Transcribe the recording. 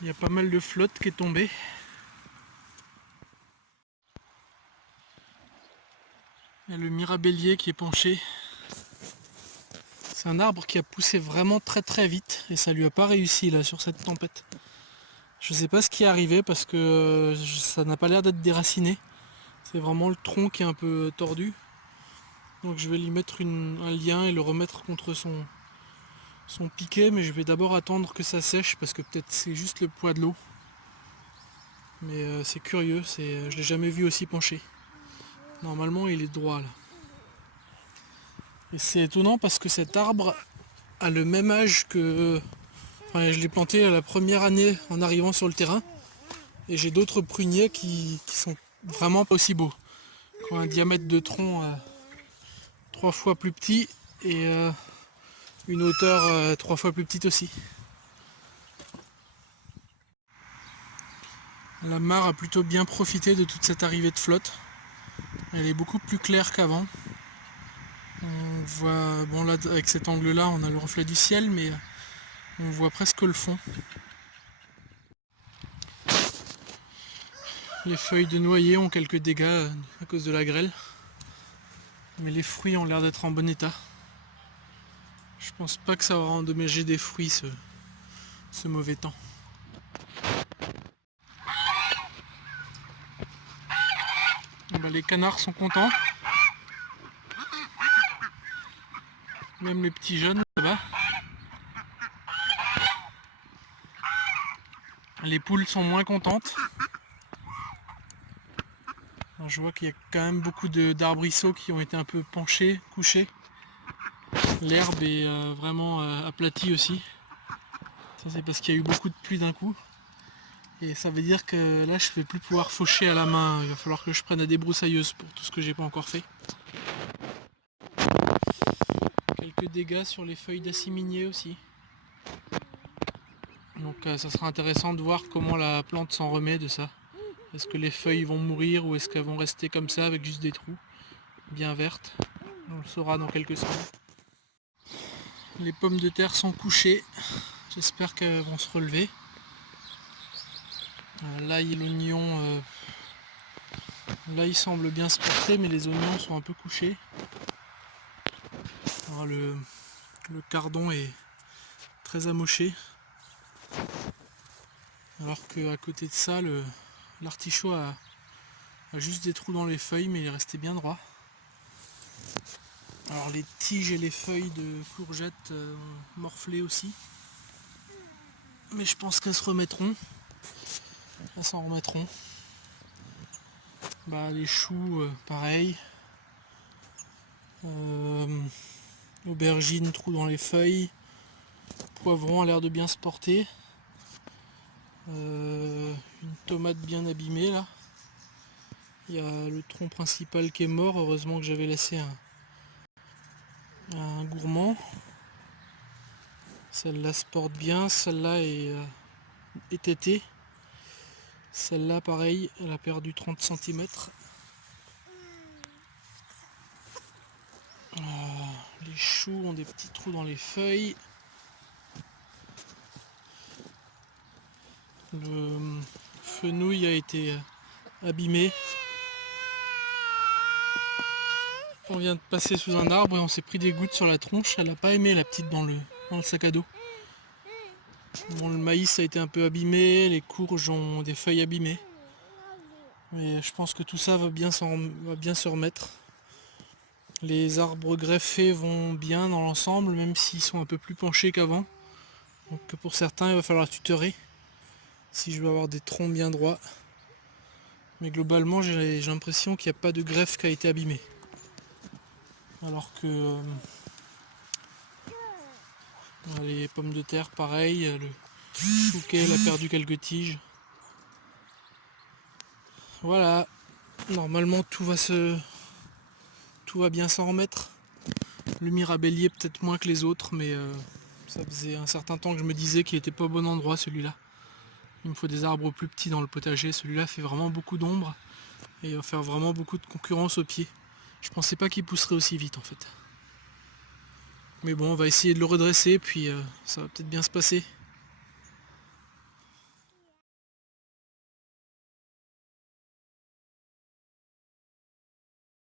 Il y a pas mal de flotte qui est tombée. Il y a le mirabellier qui est penché. C'est un arbre qui a poussé vraiment très vite et ça lui a pas réussi là sur cette tempête. Je sais pas ce qui est arrivé parce que ça n'a pas l'air d'être déraciné. C'est vraiment le tronc qui est un peu tordu. Donc je vais lui mettre un lien et le remettre contre son piquet, mais je vais d'abord attendre que ça sèche parce que peut-être c'est juste le poids de l'eau. Mais c'est curieux, je l'ai jamais vu aussi penché. Normalement il est droit là. Et c'est étonnant parce que cet arbre a le même âge que... Enfin, je l'ai planté à la première année en arrivant sur le terrain. Et j'ai d'autres pruniers qui sont vraiment pas aussi beaux. Qui ont un diamètre de tronc 3 fois plus petit et une hauteur 3 fois plus petite aussi. La mare a plutôt bien profité de toute cette arrivée de flotte. Elle est beaucoup plus claire qu'avant. On voit, bon là avec cet angle là on a le reflet du ciel, mais on voit presque le fond. Les feuilles de noyer ont quelques dégâts à cause de la grêle. Mais les fruits ont l'air d'être en bon état. Je pense pas que ça aura endommagé des fruits ce mauvais temps. Les canards sont contents. Même les petits jeunes là-bas. Les poules sont moins contentes. Alors, je vois qu'il y a quand même beaucoup d'arbrisseaux qui ont été un peu penchés, couchés. L'herbe est vraiment aplatie aussi. Ça c'est parce qu'il y a eu beaucoup de pluie d'un coup. Et ça veut dire que là je ne vais plus pouvoir faucher à la main. Il va falloir que je prenne la débroussailleuse pour tout ce que j'ai pas encore fait. Quelques dégâts sur les feuilles d'aciminier aussi. Donc ça sera intéressant de voir comment la plante s'en remet de ça. Est-ce que les feuilles vont mourir ou est-ce qu'elles vont rester comme ça avec juste des trous bien vertes? On le saura dans quelques semaines. Les pommes de terre sont couchées. J'espère qu'elles vont se relever. L'ail et l'oignon, l'ail semble bien se porter, mais les oignons sont un peu couchés. Alors, le cardon est très amoché. Alors qu'à côté de ça, l'artichaut a juste des trous dans les feuilles, mais il est resté bien droit. Alors les tiges et les feuilles de courgettes ont morflé aussi. Mais je pense qu'elles se remettront. Elles s'en remettront. Les choux, pareil. Aubergines, trous dans les feuilles. Poivron a l'air de bien se porter. Une tomate bien abîmée là. Il y a le tronc principal qui est mort. Heureusement que j'avais laissé un gourmand. Celle-là se porte bien. Celle-là est tétée. Celle-là pareil, elle a perdu 30 cm. Les choux ont des petits trous dans les feuilles. Le fenouil a été abîmé. On vient de passer sous un arbre et on s'est pris des gouttes sur la tronche. Elle n'a pas aimé la petite dans le sac à dos. Bon, le maïs a été un peu abîmé, les courges ont des feuilles abîmées. Mais je pense que tout ça va bien se remettre. Les arbres greffés vont bien dans l'ensemble, même s'ils sont un peu plus penchés qu'avant. Donc pour certains, il va falloir tutorer si je veux avoir des troncs bien droits. Mais globalement, j'ai l'impression qu'il n'y a pas de greffe qui a été abîmée. Alors que les pommes de terre, pareil, le chouquet, elle a perdu quelques tiges. Voilà, normalement tout va bien s'en remettre. Le mirabellier peut-être moins que les autres, mais ça faisait un certain temps que je me disais qu'il n'était pas au bon endroit celui-là. Il me faut des arbres plus petits dans le potager. Celui-là fait vraiment beaucoup d'ombre et il va faire vraiment beaucoup de concurrence au pied. Je pensais pas qu'il pousserait aussi vite en fait. Mais bon, on va essayer de le redresser, puis ça va peut-être bien se passer.